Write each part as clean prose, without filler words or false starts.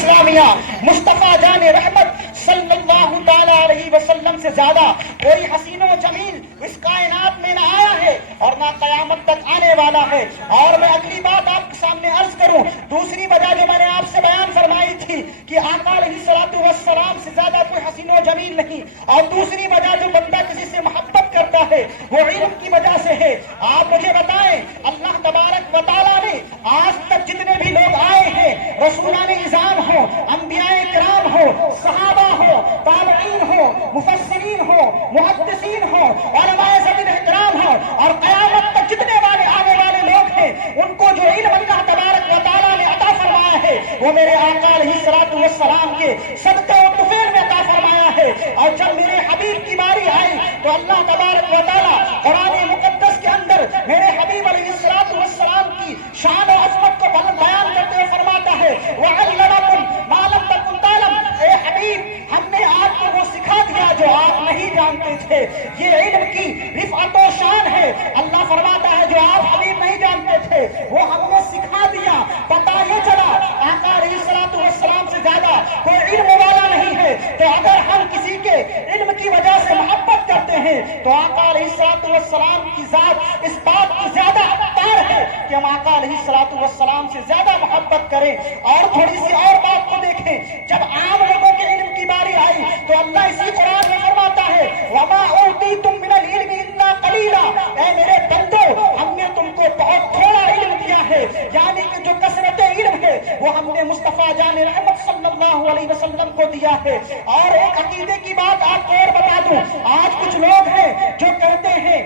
اسلامیہ مصطفیٰ جان رحمت صلی اللہ تعالی علیہ وسلم سے زیادہ کوئی حسین و جمیل اس کائنات میں نہ آیا ہے اور نہ قیامت تک آنے والا ہے۔ اور میں اگلی بات آپ کے سامنے عرض کروں، دوسری وجہ جو میں نے آپ سے بیان فرمائی تھی کہ آقا علیہ الصلوۃ والسلام سے زیادہ کوئی حسین و جمیل نہیں، اور دوسری وجہ جو بندہ کسی سے محبت کرتا ہے وہ علم کی وجہ سے ہے۔ آپ مجھے بتائیں، اللہ تبارک و تعالیٰ نے آج تک جتنے بھی لوگ آئے ہیں، رسولان نظام ہو، انبیاء کرام ہو، صحابہ ہو، تابعین ہو، مفسرین ہو، محدثین ہو، علماء ذوی احترام ہو، اور قیامت تک جتنے والے آنے والے لوگ ہیں، ان کو جو علم اللہ تبارک و تعالیٰ نے عطا فرمایا ہے وہ میرے آقا علیہ الصلوۃ والسلام کے صدقہ و طفیل میں عطا فرمایا ہے۔ اور جب میرے حبیب کی باری آئی تو اللہ تبارک و تعالیٰ قرآن مقدس کے اندر میرے حبیب علیہ الصلوۃ والسلام کی شان و عظمت کو بیان کرتے ہوئے فرماتا ہے وَعَلَّمَكُم مَا لَمْ تَكُنْ تَعْلَمُونَ، اے حبیب ہم نے آپ کو وہ سکھا دیا جو آپ نہیں جانتے تھے۔ یہ علم کی رفعت و شان ہے۔ اللہ فرماتا ہے جو آپ حبیب نہیں جانتے تھے وہ ہم نے سکھا دیا۔ پتہ یہ چلا آقا علیہ الصلوۃ والسلام سے زیادہ کوئی علم والا نہیں ہے، تو اگر ہم کسی کے علم کی وجہ سے محبت کرتے ہیں تو آقا علیہ الصلوۃ والسلام کی ذات اس بات کی زیادہ حقدار ہے کہ ہم آقا علیہ الصلوۃ والسلام سے زیادہ محبت کریں۔ اور تھوڑی سی اور بات کو دیکھیں، جب عام لوگوں کے علم کی باری آئی تو اللہ اسی قرآن میں فرماتا ہے وَمَا أُوتِيتُم مِّنَ الْعِلْمِ إِلَّا قَلِيلًا، اے میرے بندو ہم نے تم کو بہت تھوڑا علم دیا ہے، یعنی کہ جو کثرت علم ہے وہ ہم نے مصطفیٰ جان رحمت صلی اللہ علیہ وسلم کو دیا ہے۔ اور ایک عقیدے کی بات آپ کو اور بتا دوں، آج کچھ لوگ ہیں جو کہتے ہیں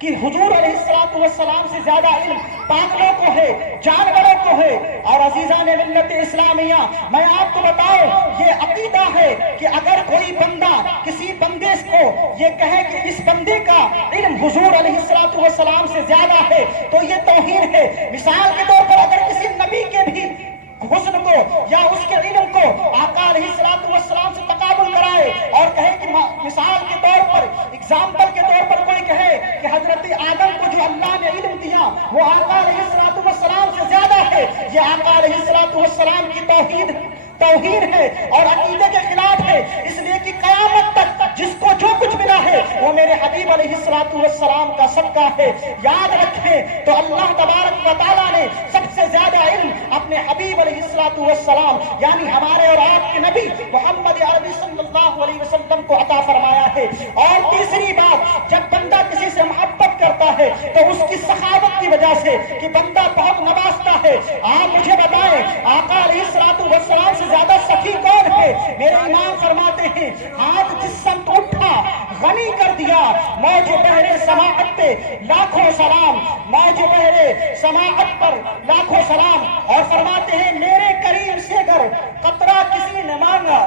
کہ حضور علیہ الصلوۃ والسلام سے زیادہ علم پاگلوں کو ہے، جانوروں کو ہے۔ اور عزیزان ملت اسلامیہ میں آپ کو بتاؤں، یہ عقیدہ ہے کہ اگر کوئی بندہ کسی بندے کو یہ کہے کہ اس بندے کا علم حضور علیہ الصلوۃ والسلام سے زیادہ ہے تو یہ توہین ہے۔ مثال کے طور پر اگر کسی نبی کے بھی حسن کو یا اس کے علم کو آقا علیہ الصلوۃ والسلام سے تقابل کرائے اور کہے کہ مثال کے طور پر اگزامپل کے طور پر کوئی کہے کہ حضرت آدم کو جو اللہ نے علم دیا وہ آقا علیہ الصلوۃ والسلام سے زیادہ ہے، یہ آقا علیہ الصلوۃ والسلام کی توہین ہے اور عقیدے کے خلاف ہے۔ اس لیے کہ قیامت تک جس کو جو کچھ ملا ہے وہ میرے حبیب علیہ الصلوۃ والسلام کا صدقہ ہے۔ یاد رکھیں تو اللہ تبارک و تعالیٰ نے سب سے زیادہ علم اپنے حبیب علیہ الصلوۃ والسلام یعنی ہمارے اور آپ کے نبی محمد عربی صلی اللہ علیہ وسلم کو عطا فرمایا ہے۔ اور تیسری بات، جب بندہ کسی سے محبت کرتا ہے تو اس کی سخاوت کی وجہ سے کہ بندہ بہت نوازتا ہے۔ آپ مجھے بتائیں آقا علیہ الصلوۃ والسلام سے زیادہ سخی کون ہے؟ میرے امام فرماتے ہیں ہاتھ جس سمت اٹھا غنی کر دیا، موج بحر سماعت پہ لاکھوں سلام، موج بحر سماعت پر لاکھوں سلام۔ اور فرماتے ہیں میرے قریب سے گر قطرہ کسی نے مانگا،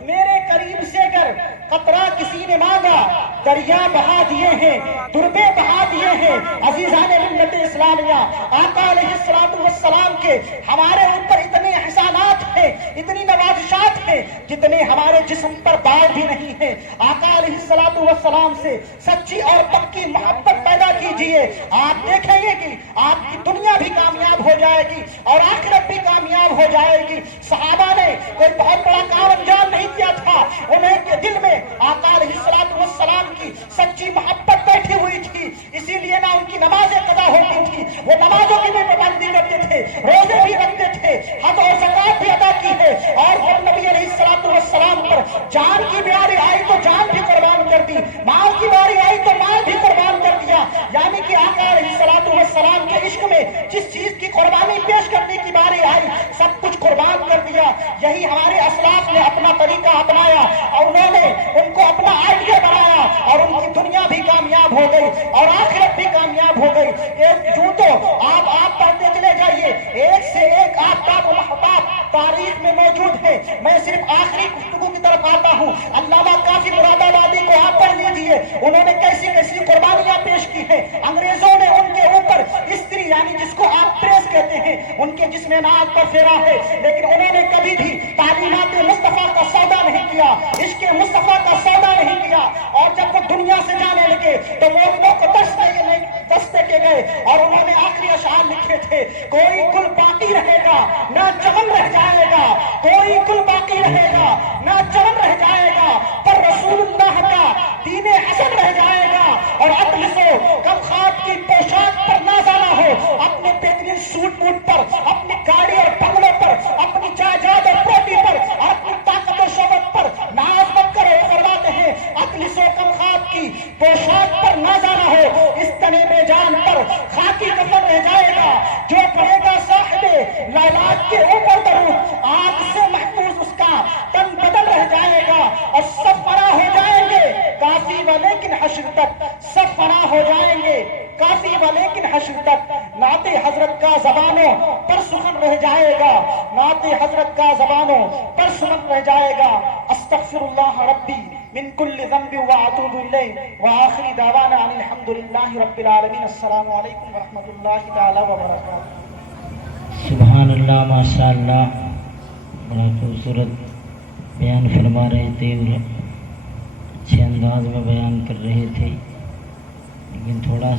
میرے قریب سے گر قطرہ کسی نے مانگا، دریا بہا دیے ہیں، دربے بہا دیے ہیں۔ عزیزان ملت اسلامیہ آقا علیہ الصلوۃ والسلام کے ہمارے اوپر اتنے احسانات ہیں، اتنی نوازشات ہیں جتنے ہمارے جسم پر بال بھی نہیں ہیں۔ آقا علیہ الصلوۃ والسلام سے سچی اور پکی محبت پیدا کیجئے، آپ دیکھیں گے کہ آپ کی دنیا بھی کامیاب ہو جائے گی اور آخرت بھی کامیاب ہو جائے گی۔ صحابہ نے کوئی بہت بڑا کام انجام نہیں کیا تھا، انہیں کے دل میں آقا علیہ الصلوۃ والسلام کی سچی محبت بیٹھی ہوئی تھی، اسی لیے نہ ان کی نمازیں قضا ہوتی تھی، وہ نمازوں کی بھی پابندی کرتے تھے، روزے بھی رکھتے تھے، حج اور زکات بھی ادا کی ہے۔ اور جب نبی علیہ الصلوۃ والسلام پر جان کی باری آئی تو جان بھی قربان کر دی، مال کی باری آئی تو مال بھی قربان کر دیا۔ یعنی کہ آقا علیہ الصلوۃ والسلام کے عشق میں جس چیز کی قربانی پیش کرنے کی باری آئی سب کچھ قربان کر دیا۔ یہی ہمارے اسلاف نے اپنا طریقہ اپنایا اور انہوں نے ان کو اپنا آئیڈیا بنایا اور ان کی دنیا بھی کامیاب ہو گئی اور آخرت بھی کامیاب ہو گئی۔ یوں تو آپ پڑھتے چلے جائیے، ایک سے ایک آفتاب و محتاب تاریخ میں موجود ہے۔ میں صرف آخری گفتگو کی طرف آتا ہوں۔ علامہ کافی مراد آبادی کو آپ پڑھ لیجیے، انہوں نے کیسی کیسی قربانیاں پیش کی ہیں۔ انگریزوں نے ان کے اوپر استری یعنی جس کو آپ پریس کہتے ہیں ان کے جسم ناک پر پھیرا ہے، لیکن انہوں نے کبھی بھی تعلیمات مصطفیٰ کا سودا نہیں کیا، عشق مصطفیٰ کا سودا نہیں کیا۔ اور جب وہ دنیا سے جانے لگے تو مومنوں کو دستے کے گئے اور انہوں نے آخری اشعار لکھے تھے، کوئی گل باقی رہے گا نہ چمن رہ جائے گا، کوئی گل باقی رہے گا نہ چمن رہ جائے گا، پر رسول اللہ کا دین حسن رہ جائے گا۔ اور عقل سے کم خواب کی پوشاک پر نازا نہ ہو، اپنے بہترین سوٹ بوٹ پر، اپنی گاڑی اور بنگلوں پر، اپنی جائیداد اور پراپرٹی پر، اور اپنی طاقت و شوکت پر ناز مت کرو۔ فرماتے ہیں عقل سے کم خواب کی پوشاک پر نازا نہ ہو، اس تنے میں جان پر خاکی کفن رہ جائے گا۔ جو پڑھے گا صاحب لائلاج کے اوپر درود، آگ سے محفوظ اس کا تن بدل رہ جائے گا، اور سب فنا ہو جائیں گے کافی و لیکن حشر تک، سب فنا ہو جائیں گے کافی و لیکن حشر تک۔ نعت حضرت کا زبانوں پر سخن رہ جائے گا، نعت حضرت کا زبانوں پر سخن رہ جائے گا۔ استغفر اللہ ربی من کل ذنب واتوب الیہ، وآخر دعوانا ان الحمد للہ رب العالمین۔ السلام علیکم ورحمۃ اللہ تعالی وبرکاتہ۔ سبحان اللہ، ماشاء اللہ، بڑا خوبصورت بیان فرما رہے تھے اور اچھے انداز میں بیان کر رہے تھے، لیکن تھوڑا